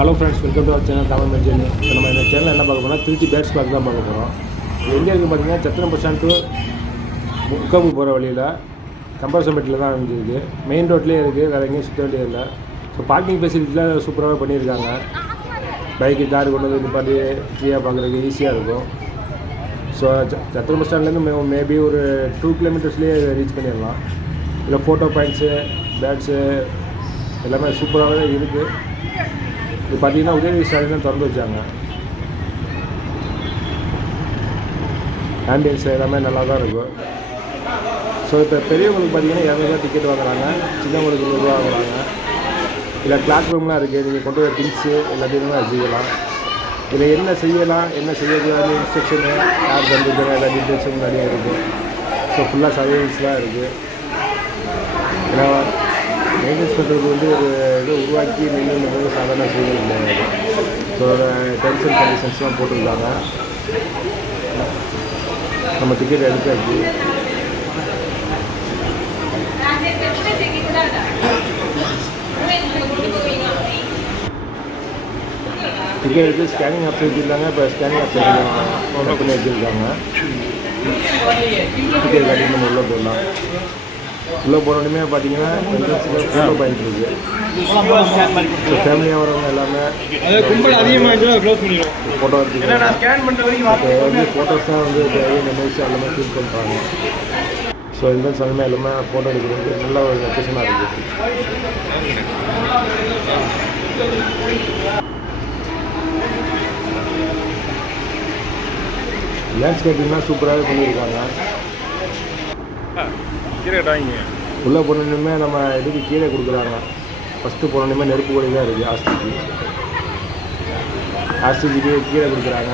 Hello friends, welcome to our channel Tamil மென்ஜன். இப்போ நம்ம இந்த சேனல் என்ன பார்க்க போகிறோம், திருச்சி பேட்ஸ் பார்க் தான் பார்க்க போகிறோம். இது எங்கே இருக்குது பார்த்தீங்கன்னா, சத்திரம் பஸ் ஸ்டாண்ட் டு முக்காம்பு போகிற வழியில் கம்பரசம்பேட்டில் தான் இருந்துருக்கு. மெயின் ரோட்லேயே இருக்குது, வேறு எங்கேயும் சுற்ற வேண்டியது இல்லை. ஸோ பார்க்கிங் ஃபெசிலிட்டிலாம் சூப்பராக பண்ணியிருக்காங்க. பைக்கு கார் கொண்டு வந்து நிப்பாட்டி ஃப்ரீயாக பார்க்குறதுக்கு ஈஸியாக இருக்கும். ஸோ சத்திரம் பஸ் ஸ்டாண்ட்லேருந்து மேபி ஒரு 2 கிலோமீட்டர்ஸ்லேயே ரீச் பண்ணிடலாம். இல்லை ஃபோட்டோ பாயிண்ட்ஸு, பேட்ஸு எல்லாமே சூப்பராகவே இருக்குது. இது பார்த்தீங்கன்னா உதயநிதி ஸ்டாலின் தான் திறந்து வச்சாங்க. ஆம்பியன்ஸ் எல்லாமே நல்லா தான் இருக்கும். ஸோ இப்போ பெரியவங்களுக்கு பார்த்தீங்கன்னா 200 டிக்கெட் வாங்குறாங்க, சின்னவங்களுக்கு 100 ரூபா வாங்குறாங்க. இல்லை கிளாஸ் ரூம்லாம் இருக்குது, நீங்கள் கொண்டு வர திங்ஸு எல்லாத்தையுமே வச்சுக்கலாம். இதில் என்ன செய்யலாம், என்ன செய்யக்கூடாது, இன்ஸ்ட்ரக்ஷனு யார் தந்துருக்காங்க எல்லா டீட்டெயில்ஸும் முன்னாடியே இருக்குது. ஸோ ஃபுல்லாக சர்வீஸ்லாம் இருக்குது. ஏன்னா மெயின்டெனன்ஸ் பண்ணுறது வந்து ஒரு இதை உருவாக்கி மெயின்டைன் பண்ணுறது சாதாரண சூழ்நிலை கிடையாது. ஸோ டெர்ம்ஸ் அண்ட் கண்டிஷன்ஸ்லாம் போட்டிருக்காங்க. நம்ம டிக்கெட் எடுத்தாச்சு. டிக்கெட் எடுத்து ஸ்கேனிங் ஆப்ஷன் வச்சுருக்காங்க. இப்போ ஸ்கேனிங் ஆப்ஷன் ஓப்பன் பண்ணி வச்சுருக்காங்க. டிக்கெட் கட்டி நம்ம உள்ளே போடலாம். உள்ளே போனோடனே பார்த்தீங்கன்னா என்ட்ரன்ஸில் ஃபோட்டோ பாயிண்ட் இருக்குது. ஸோ ஃபேமிலியாக வரவங்க எல்லாமே ஃபோட்டோ எடுத்துக்கலாம். வந்து ஃபோட்டோஸ் தான் வந்து மெமரிஸ் எல்லாமே ஃபீல் பண்ணுறாங்க. ஸோ என்ட்ரன்ஸ் எல்லாமே எல்லாமே ஃபோட்டோ எடுக்கிறது நல்ல ஒரு லொக்கேஷனாக இருக்குது. லேண்ட்ஸ்கேப்பிங்லாம் சூப்பராகவே பண்ணியிருக்காங்க. உள்ளே போனோன்னுமே நம்ம இதுக்கு கீழே கொடுக்குறாங்க. ஃபஸ்ட்டு போனோன்னுமே நெருப்பு கோழி தான் இருக்குது. ஆஸ்ட்ரிச்சுக்கு கீழே கொடுக்குறாங்க.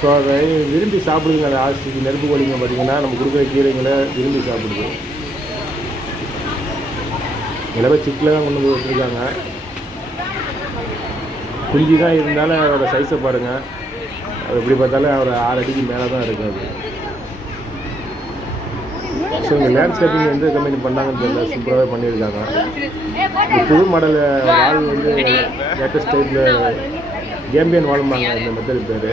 ஸோ அதை விரும்பி சாப்பிடுதுங்க. அந்த ஆஸ்ட்ரிச்சு நெருப்பு கோழிங்க பார்த்திங்கன்னா நம்ம கொடுக்குற கீரைங்களை விரும்பி சாப்பிடுது. எல்லாமே சிக்கில் தான் கொண்டு வந்து வச்சுருக்காங்க. குஞ்சு தான் இருந்தாலும் அதோட சைஸை பாருங்கள். அது எப்படி பார்த்தாலும் ஒரு 6 அடிக்கு மேலே தான் இருக்காது. ஸோ இந்த லேண்ட்ஸ்கேப்பிங் எந்த கம்பெனி பண்ணாங்கன்னு தெரியல, சூப்பராகவே பண்ணியிருக்காங்க. புது மாடல் வால் வந்து லேட்டஸ்ட் டைப்பில் கேம்பியன் வால்பாங்க இந்த மெத்தட் பேர்.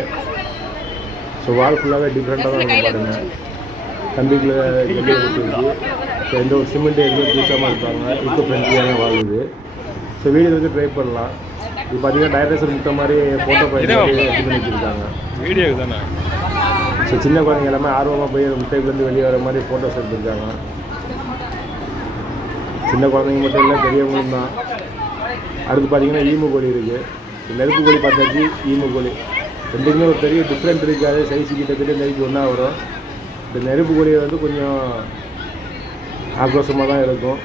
ஸோ வால் ஃபுல்லாகவே டிஃப்ரெண்ட்டாக தான் இருக்கும் பாருங்கள். கம்பிக்குள்ளே கெட்டியை கொடுத்துருக்கு. ஸோ எந்த ஒரு சிமெண்ட்டு எதுவும் பூசாமல் இருப்பாங்க. இப்போ ஃப்ரெண்ட்லியாக வால் இது. ஸோ வீடியோ வந்து ட்ரை பண்ணலாம். இது பார்த்தீங்கன்னா டைரக்டர் முட்டை மாதிரி ஃபோட்டோ பாயிண்ட் இது பண்ணி வச்சுருக்காங்க. வீடியோ தானே. ஸோ சின்ன குழந்தைங்க எல்லாமே ஆர்வமாக போய் முட்டைக்குலேருந்து வெளியே வர மாதிரி ஃபோட்டோஸ் எடுத்துருக்காங்க. சின்ன குழந்தைங்க மட்டும் இல்லை, பெரியவங்களும் தான். அடுத்து பார்த்தீங்கன்னா ஈமு கோழி இருக்குது. நெருப்பு கோழி பார்த்தாச்சு, ஈமு கோழி ரெண்டுக்குமே ஒரு பெரிய டிஃப்ரெண்ட் இருக்காது. சைஸு கிட்டத்தட்ட நெருக்கி ஒன்றா வரும். இந்த நெருப்பு கோழியை வந்து கொஞ்சம் ஆக்ரோஷமாக தான் இருக்கும்.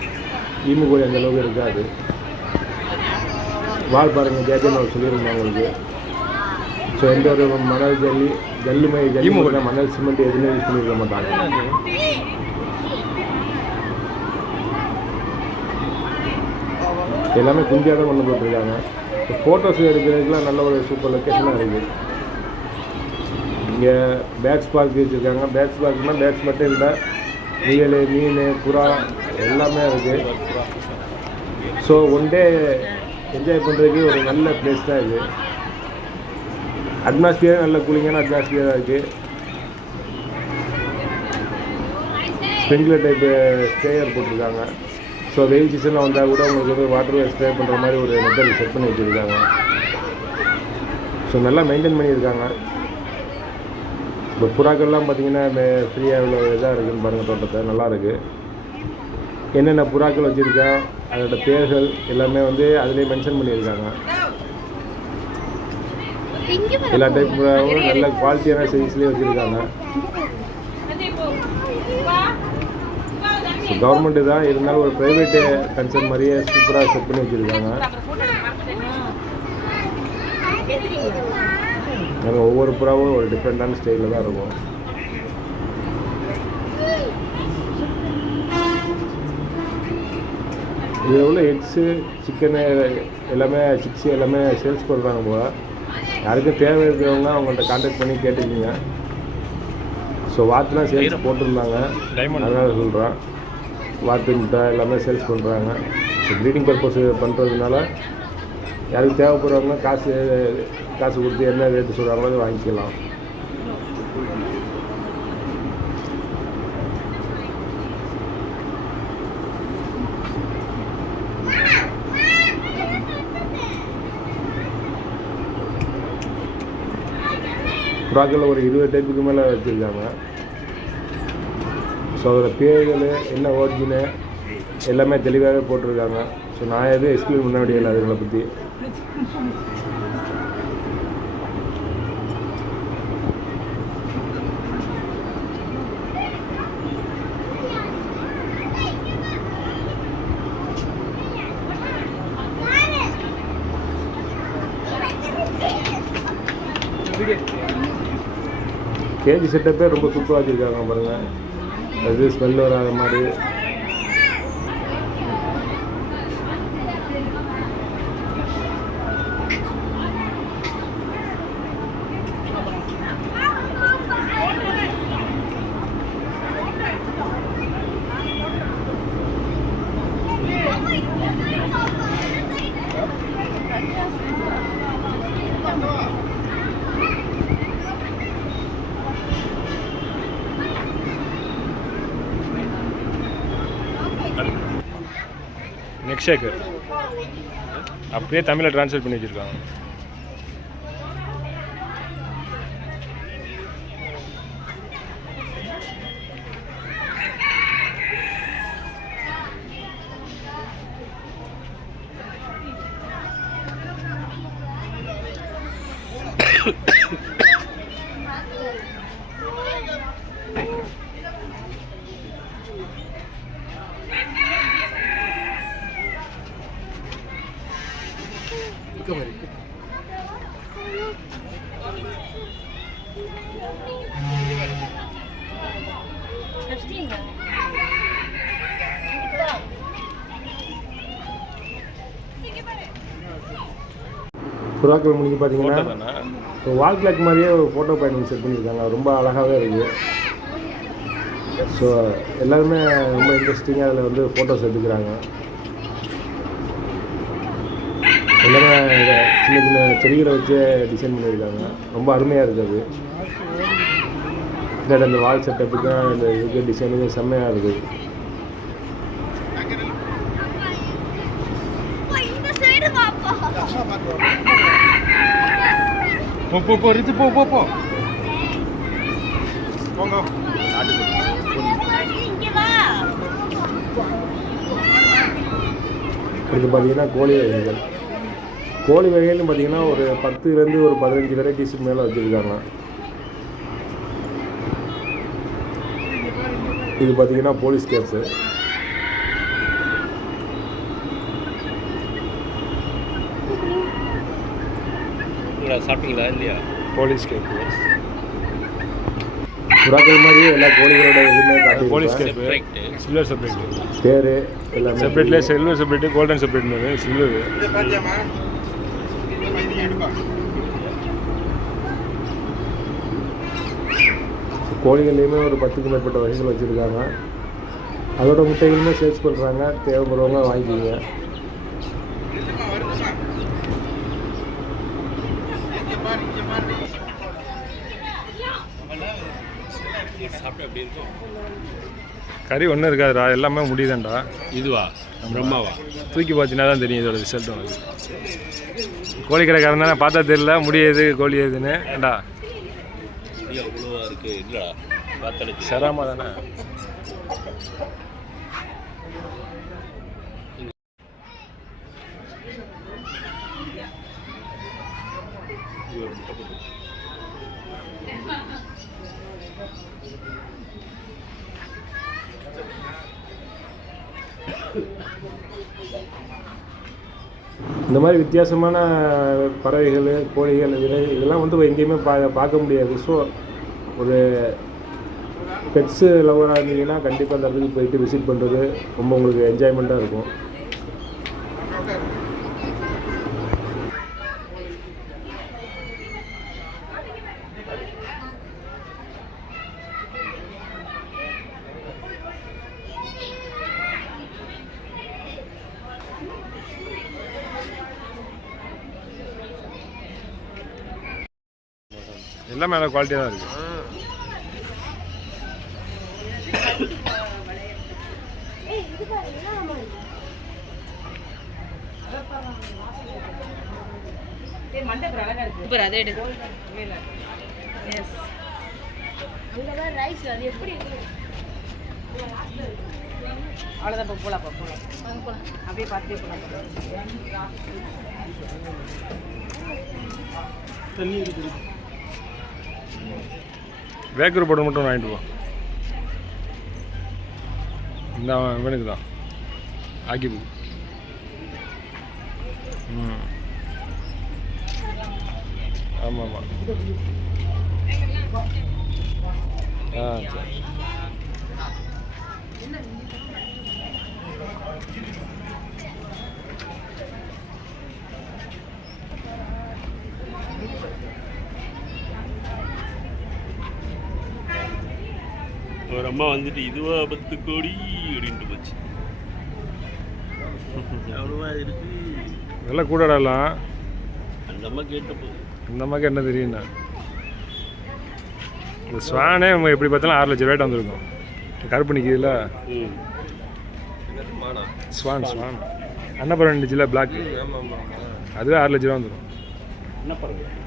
ஈமு கோழி அந்தளவுக்கு இருக்காது. வால் பாருங்கள், கேஜன் சொல்லியிருந்தாங்க உங்களுக்கு. ஸோ எந்த ஒரு மணல் ஜல்லி மணல் சிமெண்ட் எதுவுமே யூஸ் பண்ணியிருக்க மாட்டாங்க. எல்லாமே குஞ்சாக தான் கொண்டு போட்டுருக்காங்க. ஸோ ஃபோட்டோஸ் எடுக்கிறதுக்குலாம் நல்ல ஒரு சூப்பர் லொக்கேஷனாக இருக்குது. இங்கே பேட்ஸ் பார்க் வச்சுருக்காங்க. பேட்ஸ் பார்க்னால் பேட்ஸ் மட்டும் இல்லை, முயல், மீன், புறா எல்லாமே இருக்குது. ஸோ ஒன் டே என்ஜாய் பண்ணுறதுக்கு ஒரு நல்ல பிளேஸ் தான் இது. அட்மாஸ்பியர் நல்ல கூலிங்கான அட்மாஸ்பியராக இருக்குது. ஸ்ப்ரிங்க்லர் டைப்பு ஸ்ப்ரேயர் போட்டிருக்காங்க. ஸோ வெயில் சீசனில் வந்தால் கூட உங்களுக்கு வந்து வாட்டர் ஸ்ப்ரே பண்ணுற மாதிரி ஒரு மெத்தட் செட் பண்ணி வச்சுருக்காங்க. ஸோ நல்லா மெயின்டைன் பண்ணியிருக்காங்க. இப்போ புறாக்கள்லாம் பார்த்திங்கன்னா ஃப்ரீயாக உள்ள இதாக இருக்குதுன்னு பாருங்கள். தோட்டத்தை நல்லா இருக்குது. என்னென்ன புறாக்கள் வச்சுருக்கேன், அதோட பேர்கள் எல்லாமே வந்து அதிலே மென்ஷன் பண்ணியிருக்காங்க. எல்லா டைப் புறாவும் நல்ல குவாலிட்டியான சைஸ்லேயே வச்சுருக்காங்க. ஸோ கவர்மெண்ட்டு தான் இருந்தாலும் ஒரு ப்ரைவேட்டு கன்சர்ன் மாதிரியே சூப்பராக செட் பண்ணி வச்சுருக்காங்க. நாங்கள் ஒவ்வொரு புறாவும் ஒரு டிஃப்ரெண்ட்டான ஸ்டைலில் தான் இருக்கும். இதில் உள்ள எக்ஸு, சிக்கனு எல்லாமே சிக்ஸு எல்லாமே சேல்ஸ் பண்ணுறாங்க போல். யாருக்கும் தேவை இருக்கிறவங்க அவங்கள்ட்ட கான்டாக்ட் பண்ணி கேட்டுக்கிங்க. ஸோ வாத்துலாம் சேல்ஸ் போட்டிருந்தாங்க, அதனால் சொல்கிறேன். வாத்து முட்டை எல்லாமே சேல்ஸ் பண்ணுறாங்க. ஸோ ப்ரீடிங் பர்பஸ் பண்ணுறதுனால யாருக்கு தேவைப்படுறவங்க காசு கொடுத்து என்ன ரேட்டு சொல்கிறாங்களோ அதை வாங்கிக்கலாம். புறாக்களில் ஒரு 20 டைப்புக்கு மேலே வச்சுருக்காங்க. ஸோ அதில் பேர்கள் என்ன ஒரிஜினு எல்லாமே தெளிவாகவே போட்டிருக்காங்க. ஸோ நான் எதுவும் எக்ஸ்பிளைன் பண்ண முடியலை அதுங்களை பற்றி. கேஜி செட்டப்பே ரொம்ப சூப்பராக வச்சுருக்காங்க பாருங்கள். அது ஸ்மெல் வராத மாதிரி. நெக் ஷேக்கர் அப்படியே தமிழில் ட்ரான்ஸ்லேட் பண்ணி வச்சுருக்காங்க. புறாக்கள் முடிஞ்சு பார்த்தீங்கன்னா வால் கிளாக் மாதிரியே ஒரு ஃபோட்டோ பாயிண்ட் செட் பண்ணியிருக்காங்க. ரொம்ப அழகாகவே இருக்குது. ஸோ எல்லாருமே ரொம்ப இன்ட்ரெஸ்டிங்காக அதில் வந்து ஃபோட்டோஸ் எடுத்துக்கிறாங்க. எல்லாமே சின்ன சின்ன செடிகளை வச்சு டிசைன் பண்ணியிருக்காங்க. ரொம்ப அருமையாக இருக்குது. அது அந்த வால் செட்டப்புக்கும் இந்த இதுக்கு டிசைனுக்கும் செம்மையாக இருக்குது. இது பார்த்தீங்கன்னா கோழி வகைகள். கோழி வகைகள்னு பார்த்தீங்கன்னா ஒரு 10லேருந்து ஒரு 15 வெரைட்டிஸுக்கு மேலே வச்சுருக்காங்க. இது பார்த்தீங்கன்னா போலீஸ் கேப்ஸு. சாப்பிட்டீங்களா இல்லையா? போலீஸ் கேப்பு புறாக்கள் மாதிரியே எல்லா கோழிகளோட எதுவுமே காட்டி. போலீஸ் கேப்பு, சில்வர் செப்பரேட், பேர் எல்லாம் செப்பரேட்லேயே. சில்வர் செப்பரேட்டு, கோல்டன் செப்பரேட்னு சில்வர். கோழிகள்லேயுமே ஒரு 10க்கும் மேற்பட்ட வகைகள் வச்சுருக்காங்க. அதோட முட்டைகளுமே சேல்ஸ் பண்ணுறாங்க. தேவைப்படுறவங்க வாங்கிக்கிங்க. கறி ஒன்றும் இருக்காதுடா, எல்லாமே முடியுதாண்டா. இதுவா பிரம்மாவா? தூக்கி பார்த்தீங்கன்னா தான் தெரியும் இதோட ரிசல்ட். உனக்கு கோழி கடைக்காரன் தானே, பார்த்தா தெரியல முடியாது கோழி எதுன்னு. ஏண்டா அவ்வளோவா இருக்குது இல்லைடா? பார்த்தா சராமா தானே. இந்த மாதிரி வித்தியாசமான பறவைகள், கோழிகள், இதெல்லாம் வந்து எங்கேயுமே பார்க்க முடியாது. ஸோ ஒரு பெட்ஸு லவராக இருந்தீங்கன்னா கண்டிப்பாக அந்த இடத்துக்கு போயிட்டு விசிட் பண்ணுறது ரொம்ப உங்களுக்கு என்ஜாய்மெண்ட்டாக இருக்கும். எல்லாமே நல்ல குவாலிட்டியாக தான் இருக்குது. சூப்பர், அதே எடு. எஸ், அங்கதான் ரைஸ். அது எப்படி அவ்வளோதான். இப்போ போகலாம் போகலாம், அப்படியே பார்த்துட்டே போகலாம். வேக்கர் போட்டு மட்டும் வாங்கிட்டு போ. இந்த இவனுக்கு தான் ஆக்கிது. ம், ஆமாம் ஆமாம். ஆ சரி. ஒரு அம்மா வந்துட்டு இதுவா 10 கோடி அப்படின்ட்டு போச்சு. எவ்வளோவா இருக்கு நல்லா கூடலாம். அந்த அம்மா கேட்டு போகுது. இந்த அம்மாக்கு என்ன தெரியும்ண்ணா, இந்த ஸ்வானே நம்ம எப்படி பார்த்தாலும் 6 லட்சம் ரூபாய்ட்டு வந்துருக்கும். கருப்பு நிற்கிதுல ஸ்வான். ஸ்வான் அன்னப்பறம் இருந்துச்சுல பிளாக், அதுவே 6 லட்ச ரூபா வந்துடும். என்ன பரவாயில்ல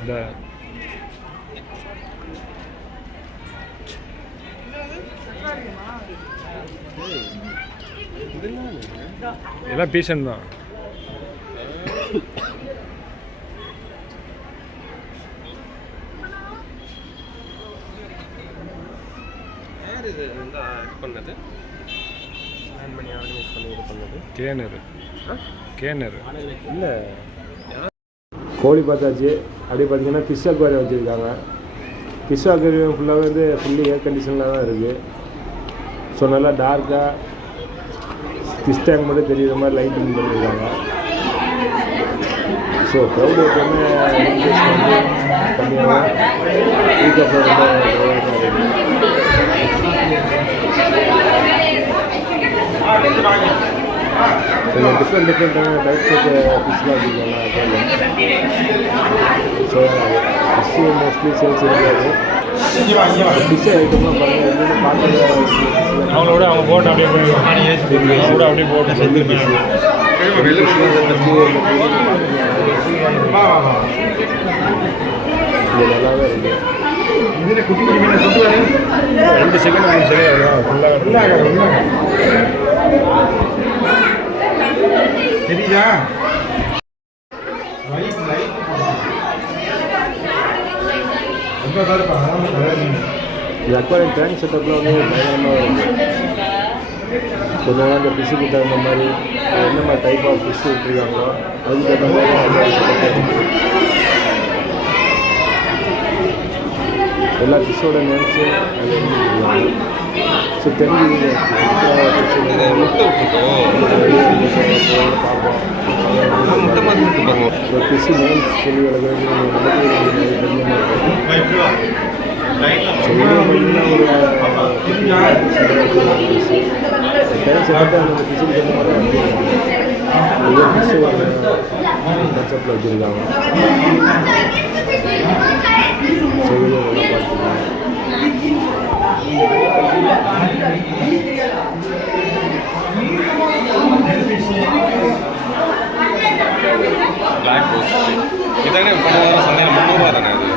இந்த எல்லாம் பீசன் தான். கேனர் இல்லை. கோழி பார்த்தாச்சு. அப்படி பார்த்தீங்கன்னா ஃபிஷ் அக்வாரியம் வச்சுருக்காங்க. ஃபிஷ் அக்வாரியம் ஃபுல்லாகவே வந்து ஃபுல்லி ஏர் கண்டிஷனில் தான் இருக்குது. ஸோ நல்லா டார்க்காக ஃபிஷ் டேங்க் மட்டும் தெரியுற மாதிரி லைட்டிங் பண்ணியிருக்காங்க. ஸோ க்ரௌட் எப்போவுமே வந்து கம்மியாக கொஞ்சம் டிஃப்ரெண்ட்டான டைப்ஸ் ஆஃப் ஃபிஷ்லாம் வச்சுருக்காங்க. ஸோ ஃபிஷ்ஷு மோஸ்ட்லி சேல்ஸ் இருக்காது. ஃபிஷ் ஐட்டம்லாம் பாருங்கள், அவங்களோட அவங்க போட்டு அப்படியே அவங்களோட அப்படியே போட்டு செஞ்சு ஃபிஷ்ஷு இது நல்லாவே இருக்குது. 2 செகண்ட் சரியாக ஃபுல்லாக தெரியுதா? இது அக்வாரியம் டேங்க் செட்டப்பில் வந்து பயங்கரமாக இருக்குது. கொஞ்சம் அந்த ஃபிஷ்ஷுக்கு தகுந்த மாதிரி என்ன மாதிரி டைப் ஆஃப் ஃபிஷ் விட்டுருக்காங்களோ அதுக்கு தகுந்த மாதிரி எல்லா ஃபிஷ்ஷோட நேம்ஸு அது எழுதிருக்காங்க. ஸோ தெரிஞ்சு பார்ப்போம். ஃபிஷ்ஷு நேம்ஸ் சொல்லி கான்செப்டில் வச்சுருக்காங்க. பிளாக் ரோஸ்ட் இதானே பண்ணுவாங்க சந்தையில் 300 ரூபா தானே அது.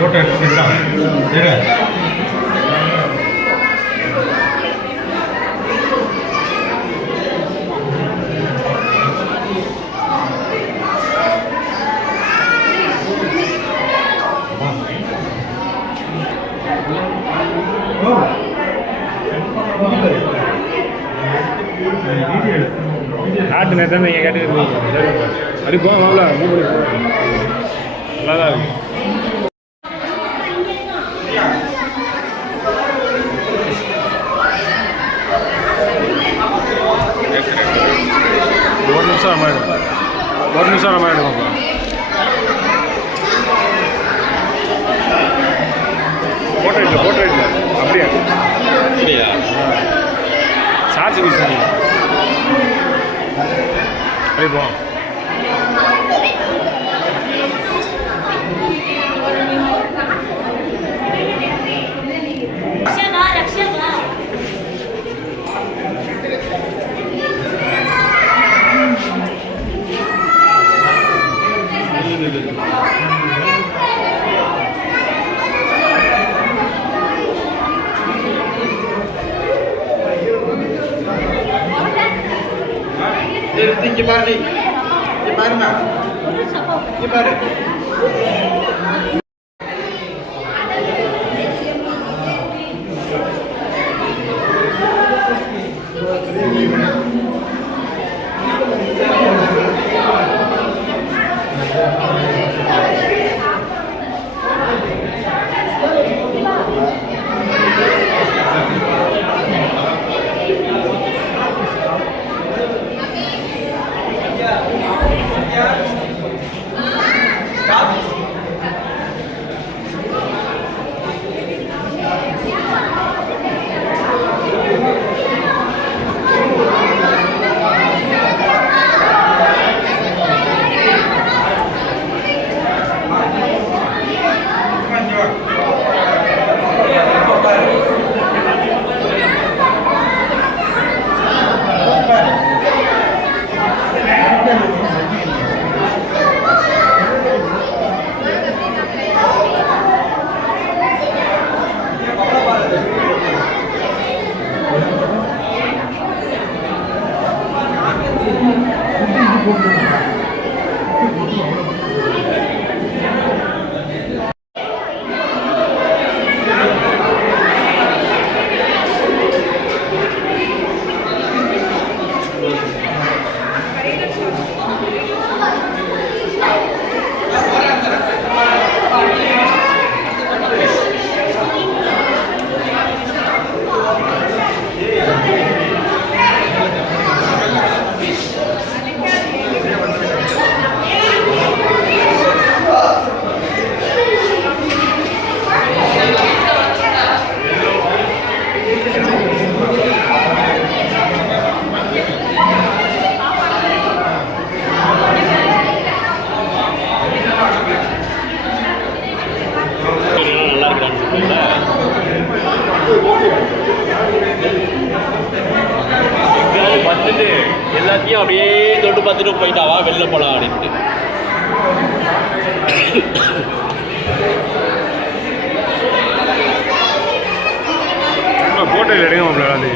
ஃபோட்டோ எடுத்துக்கிட்டா சாப்பிட்டு நேரத்தை நீங்கள் கேட்டுருக்கீங்க சரி அப்படி போங்க மாப்பிள மூவ் பண்ணி போங்க நல்லா தான் இருக்கு ஒரு நிமிஷம் நம்ம எடுப்போம் போட்டோ அப்படியே அப்படியா சார்ஜ் யூஸ் பண்ணி அப்படியே போவோம் இங்கே பாருங்க இங்கே பாருங்க இங்கே பாரு எல்லாத்தையும் அப்படியே தொட்டு பார்த்துட்டு போயிட்டாவா வெளில போகலாம் அப்படின்ட்டு. போட்டோ எடுங்க மாப்பிள்ள அது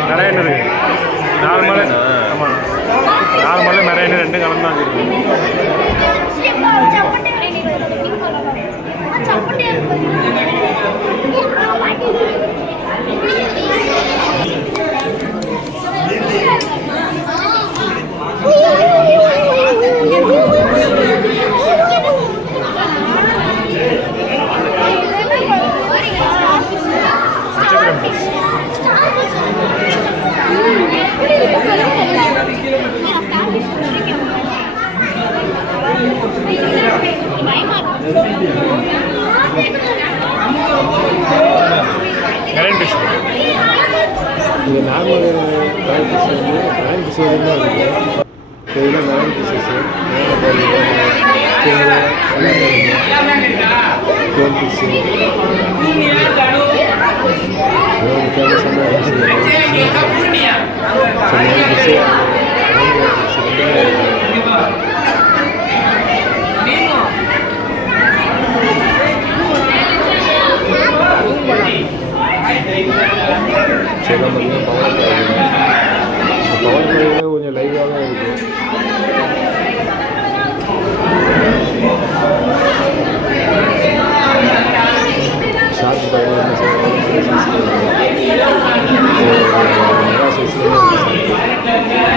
நிறைய எண்ணெய் இருக்குது நார்மலாக ஆமாம் நார்மலாக நிறைய எண்ணெய் ரெண்டும் கலந்து தான் Stars. மெரைன் ஃபிஷ் வந்து மெரைன் ஃபிஷ் வரைக்கும் தான் இருக்குது. இதில் மெரைன் ஃபிஷ்ஷஸ்ஸு எல்லாமே இருக்குது. கோல் ஃபிஷ்ஷு ஃபேமஸான ஃபிஷ்ஷு சில பார்த்தீங்கன்னா பவர் பிளேயில் கொஞ்சம் லைவாக தான் இருக்குது. ஷார்ட் பார்த்தீங்கன்னா மெகா சைஸ்லேயே இருக்குது.